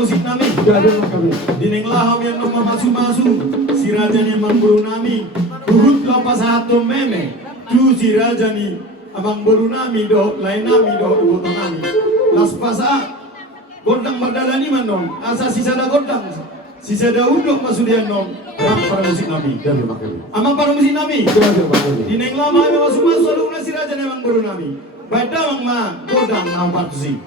musik nami. Dineng laham yang nomor masu-masu. Si raja ni mangguru nami. Buhut lopas satu meme. Tu si raja ni abang bolu nami do lain nami do botong nami. Las pasa gondang merdalani manon. Asa sisa da gondang. Sisa da undok masudian non. Amang para musik nami. Amang para musik nami. Dineng lama yang masu-masu alung si raja ni mangguru nami. Badang ma gondang nampak si.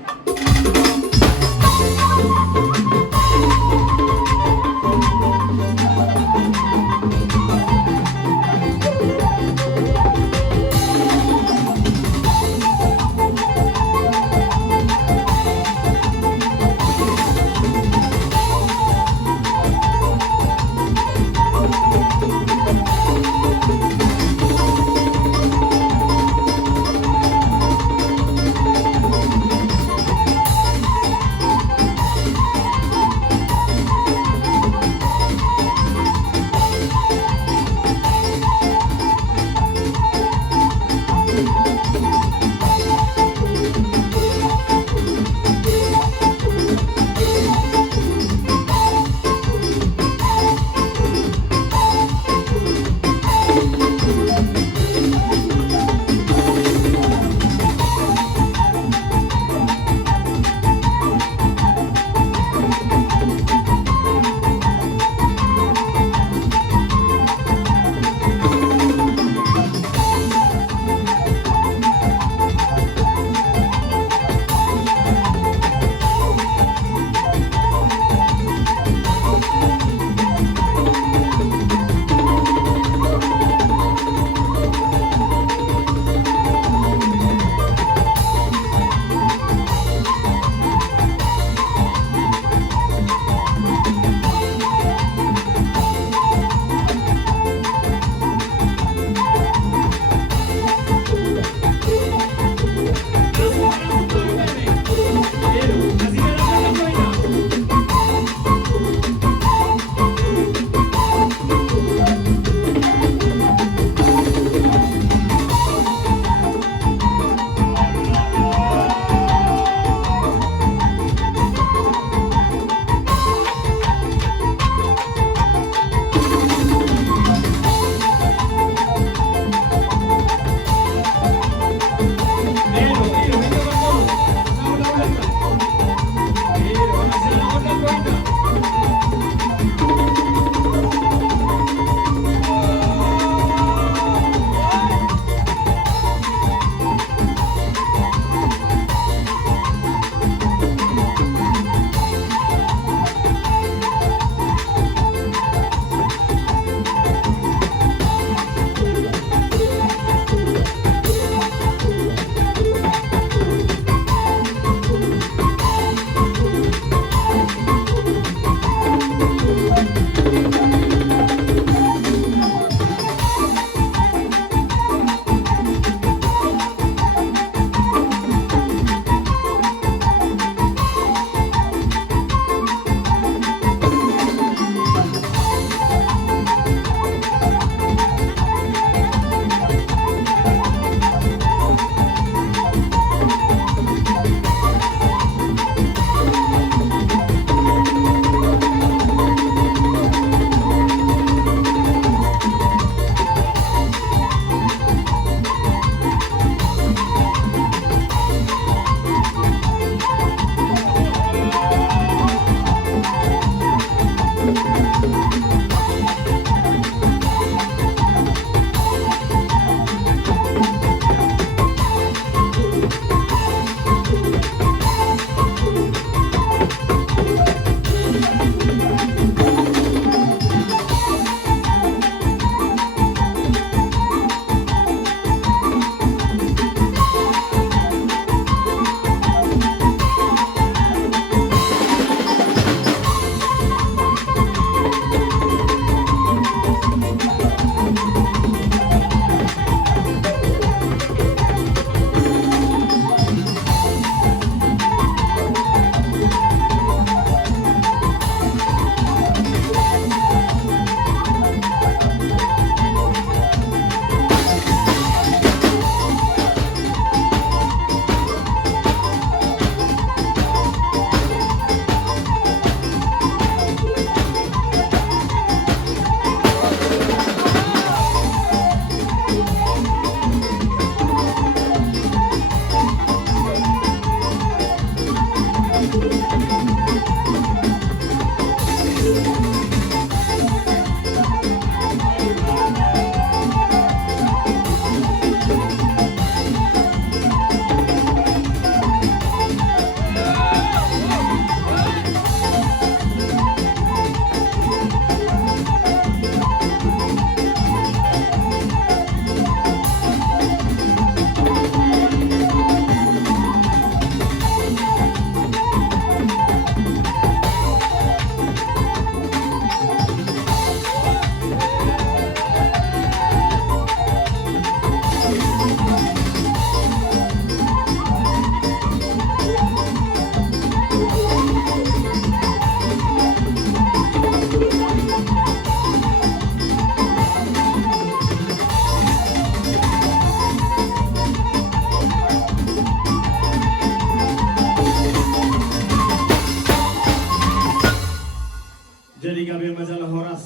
Jadi kami masalah horas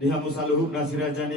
dihamu saluhuk nasirajani